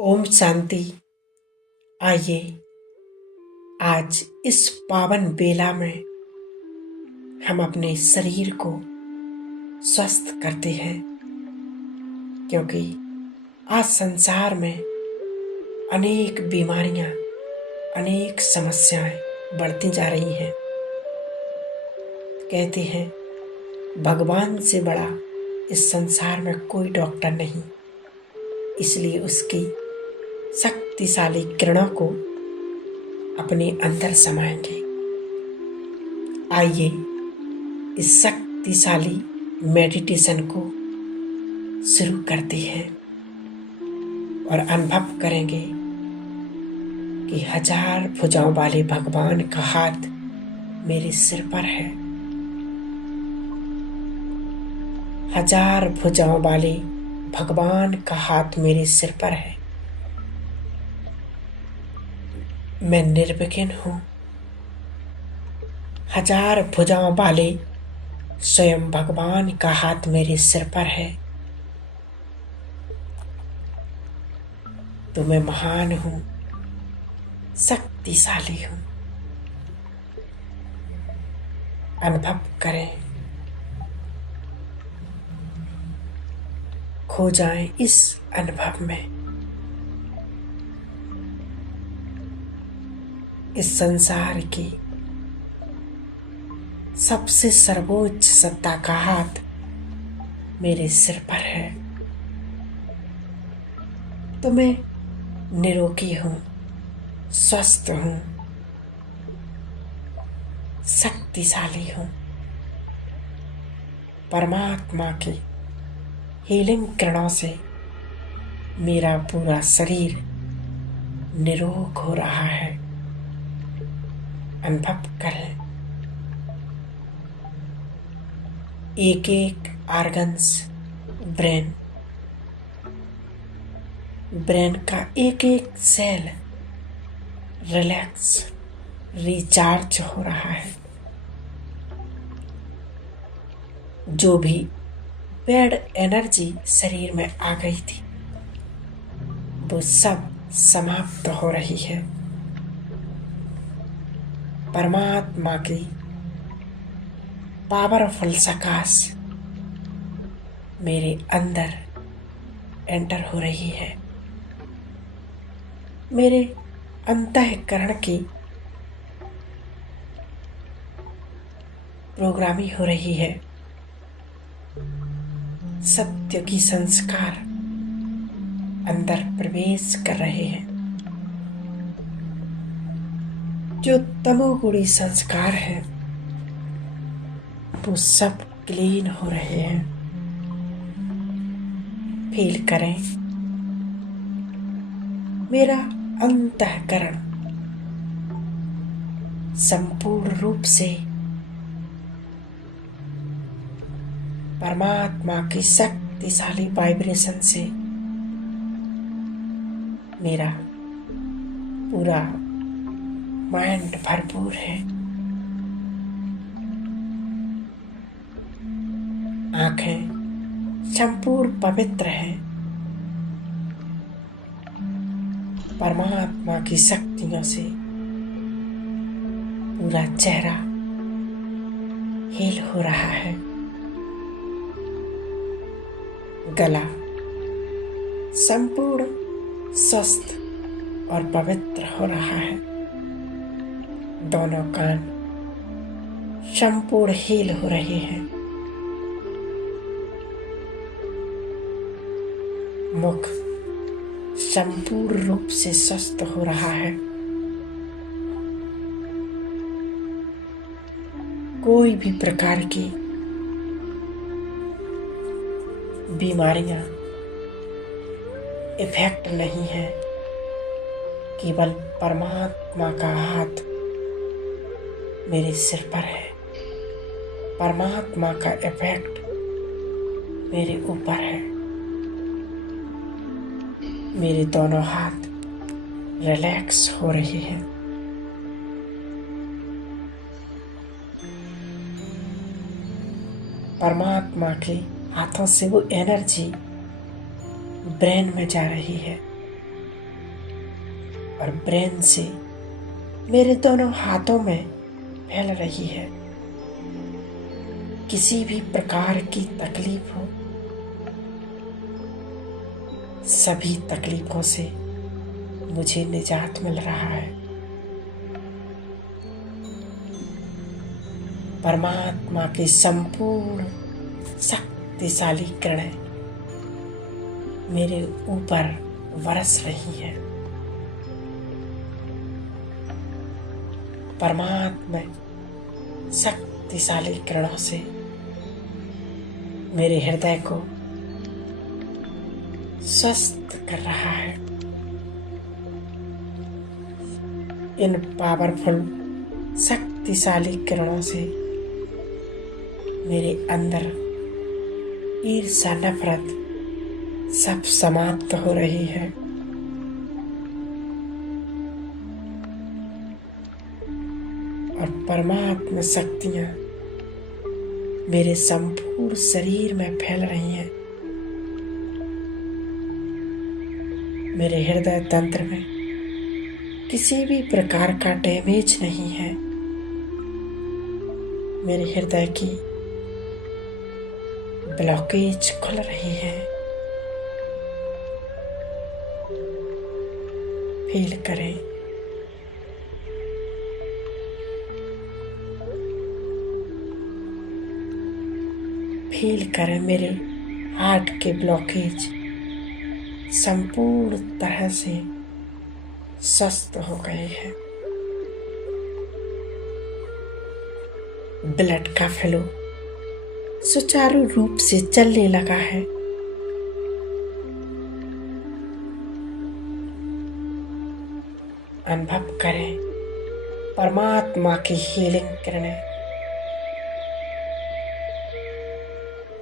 ओम शांति। आइए आज इस पावन बेला में हम अपने शरीर को स्वस्थ करते हैं, क्योंकि आज संसार में अनेक बीमारियां, अनेक समस्याएं बढ़ती जा रही हैं। कहते हैं भगवान से बड़ा इस संसार में कोई डॉक्टर नहीं, इसलिए उसकी शक्तिशाली किरणों को अपने अंदर समाएंगे। आइए इस शक्तिशाली मेडिटेशन को शुरू करते हैं और अनुभव करेंगे कि 1000 भुजाओं वाले भगवान का हाथ मेरे सिर पर है। 1000 भुजाओं वाले भगवान का हाथ मेरे सिर पर है। मैं निर्विघ्न हूँ। 1000 भुजाओं वाले स्वयं भगवान का हाथ मेरे सिर पर है। तो मैं महान हूँ, शक्तिशाली हूँ। अनुभव करें, खो जाएं इस अनुभव में। इस संसार की सबसे सर्वोच्च सत्ता का हाथ मेरे सिर पर है। तो मैं निरोगी हूँ, स्वस्थ हूँ, शक्तिशाली हूँ। परमात्मा की हीलिंग किरणों से मेरा पूरा शरीर निरोग हो रहा है। अनुभव करें, एक एक ऑर्गन्स, ब्रेन का एक एक सेल रिलैक्स, रिचार्ज हो रहा है। जो भी बैड एनर्जी शरीर में आ गई थी वो सब समाप्त हो रही है। परमात्मा की पावरफुल सकाश मेरे अंदर एंटर हो रही है। मेरे अंतःकरण की प्रोग्रामिंग हो रही है। सत्य की संस्कार अंदर प्रवेश कर रहे हैं। जो तमोगुणी संस्कार है वो सब क्लीन हो रहे हैं। फील करें, मेरा अंतःकरण संपूर्ण रूप से परमात्मा की शक्तिशाली वाइब्रेशन से मेरा पूरा माइंड भरपूर है। आंखें संपूर्ण पवित्र हैं। परमात्मा की शक्तियों से पूरा चेहरा हील हो रहा है। गला संपूर्ण स्वस्थ और पवित्र हो रहा है। दोनों कान संपूर्ण हील हो रहे हैं। मुख संपूर्ण रूप से स्वस्थ हो रहा है। कोई भी प्रकार की बीमारियां इफेक्ट नहीं है। केवल परमात्मा का हाथ मेरे सिर पर है। परमात्मा का इफेक्ट मेरे ऊपर है। मेरे दोनों हाथ रिलैक्स हो रहे हैं। परमात्मा के हाथों से वो एनर्जी ब्रेन में जा रही है। और ब्रेन से मेरे दोनों हाथों में फैल रही है। किसी भी प्रकार की तकलीफ हो, सभी तकलीफों से मुझे निजात मिल रहा है। परमात्मा की संपूर्ण शक्तिशाली किरणें मेरे ऊपर बरस रही है। परमात्मा शक्तिशाली किरणों से मेरे हृदय को स्वस्थ कर रहा है। इन पावरफुल शक्तिशाली किरणों से मेरे अंदर ईर्ष्या, नफरत सब समाप्त हो रही है। और परमात्मा शक्तियां मेरे संपूर्ण शरीर में फैल रही हैं। मेरे हृदय तंत्र में किसी भी प्रकार का डैमेज नहीं है। मेरे हृदय की ब्लॉकेज खुल रही है। फील करें, फील करें मेरे हार्ट के ब्लॉकेज संपूर्ण तरह से स्वस्थ हो गए हैं। ब्लड का फ्लो सुचारू रूप से चलने लगा है। अनुभव करें परमात्मा की हीलिंग किरणें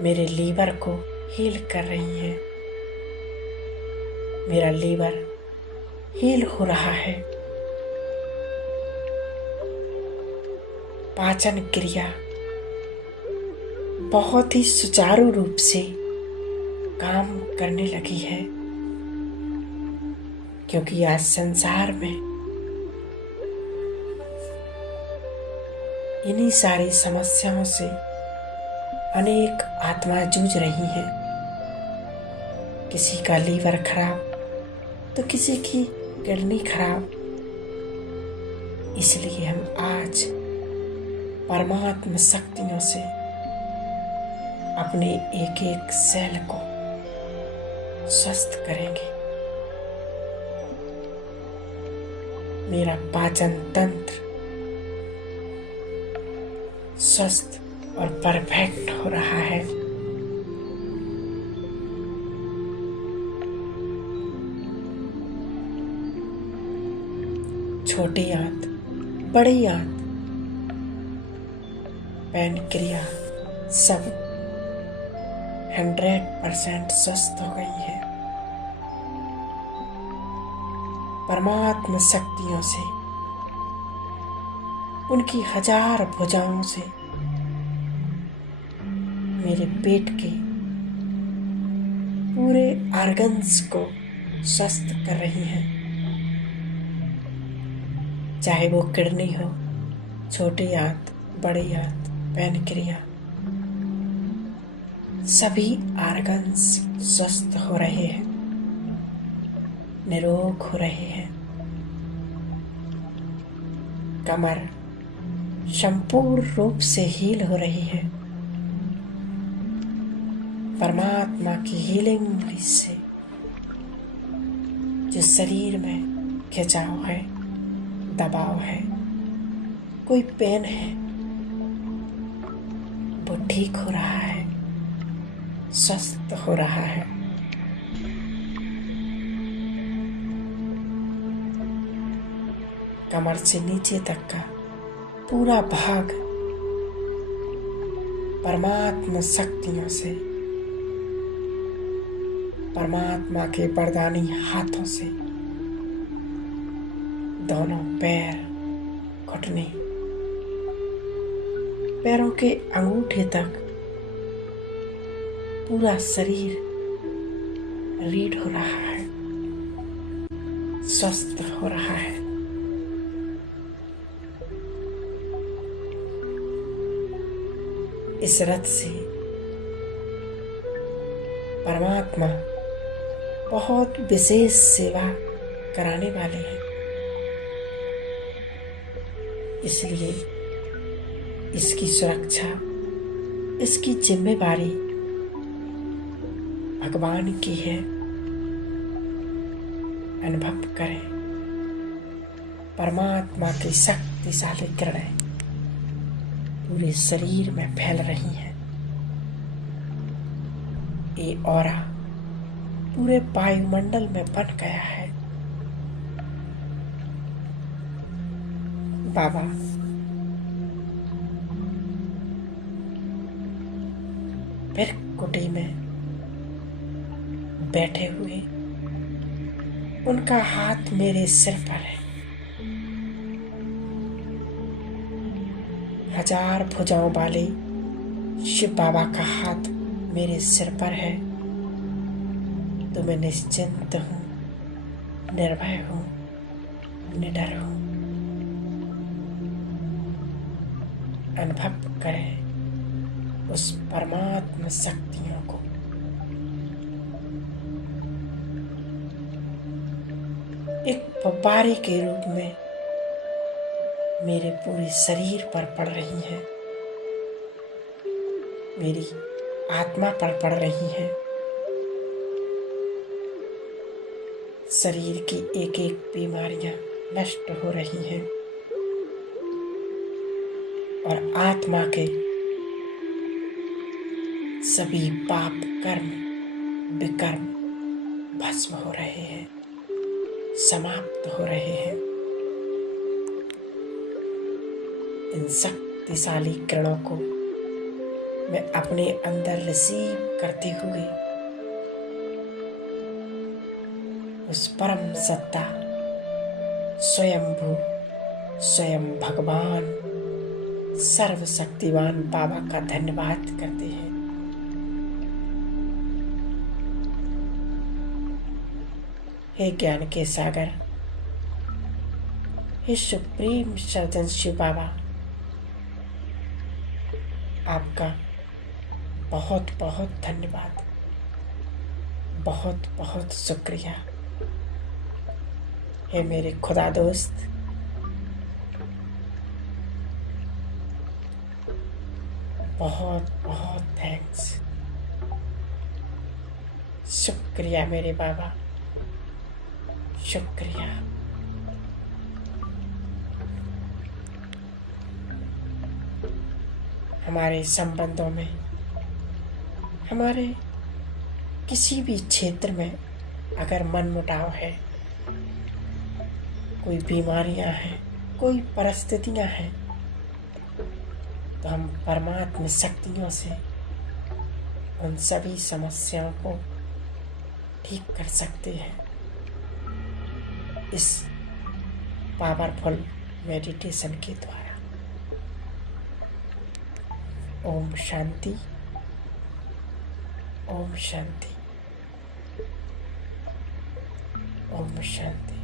मेरे लीवर को हील कर रही हैं। मेरा लीवर हील हो रहा है। पाचन क्रिया बहुत ही सुचारू रूप से काम करने लगी है, क्योंकि आज संसार में इन्हीं सारी समस्याओं से अनेक आत्माएं जूझ रही हैं। किसी का लीवर खराब तो किसी की किडनी खराब। इसलिए हम आज परमात्मा शक्तियों से अपने एक एक सेल को स्वस्थ करेंगे। मेरा पाचन तंत्र स्वस्थ और परफेक्ट हो रहा है। छोटी आंत, बड़ी आंत, पैनक्रिया सब 100% स्वस्थ हो गई है। परमात्मा शक्तियों से, उनकी 1000 भुजाओं से मेरे पेट के पूरे ऑर्गन्स को स्वस्थ कर रही हैं। चाहे वो किडनी हो, छोटी आंत, बड़ी आंत, पैनक्रिया, सभी ऑर्गन्स स्वस्थ हो रहे हैं, निरोग हो रहे हैं। कमर संपूर्ण रूप से हील हो रही है। परमात्मा की हीलिंग से जो शरीर में खिंचाव है, दबाव है, कोई पेन है, वो ठीक हो रहा है, स्वस्थ हो रहा है। कमर से नीचे तक का पूरा भाग परमात्मा शक्तियों से, परमात्मा के वरदानी हाथों से, दोनों पैर, घुटने, पैरों के अंगूठे तक पूरा शरीर रीड हो रहा है। स्वस्थ हो रहा है। इस रथ से परमात्मा बहुत विशेष सेवा कराने वाले हैं, इसलिए इसकी सुरक्षा, इसकी जिम्मेदारी भगवान की है। अनुभव करें, परमात्मा की शक्तिशाली किरणें पूरे शरीर में फैल रही हैं। ये ऑरा पूरे वायुमंडल में बन गया है। बाबा फिर कुटी में बैठे हुए, उनका हाथ मेरे सिर पर है। 1000 भुजाओं वाले शिव बाबा का हाथ मेरे सिर पर है, तो मैं निश्चिंत हूँ, निर्भय हूँ, निडर हूँ। अनुभव करें उस परमात्मा शक्तियों को। एक फव्वारे के रूप में मेरे पूरे शरीर पर पड़ रही हैं, मेरी आत्मा पर पड़ रही हैं। शरीर की एक एक बीमारियां नष्ट हो रही हैं और आत्मा के सभी पाप कर्म विकर्म भस्म हो रहे हैं, समाप्त हो रहे हैं। इन शक्तिशाली किरणों को मैं अपने अंदर रिसीव करते हुए उस परम सत्ता स्वयंभू, स्वयं भगवान, सर्वशक्तिवान बाबा का धन्यवाद करते हैं। हे ज्ञान के सागर, हे सुप्रीम सर्जन शिव बाबा, आपका बहुत बहुत धन्यवाद, बहुत बहुत शुक्रिया। हे मेरे खुदा दोस्त, बहुत बहुत थैंक्स, शुक्रिया मेरे बाबा, शुक्रिया। हमारे संबंधों में, हमारे किसी भी क्षेत्र में अगर मनमुटाव है, कोई बीमारियां हैं, कोई परिस्थितियां हैं, तो हम परमात्मा शक्तियों से उन सभी समस्याओं को ठीक कर सकते हैं इस पावरफुल मेडिटेशन के द्वारा। ओम शांति, ओम शांति, ओम शांति।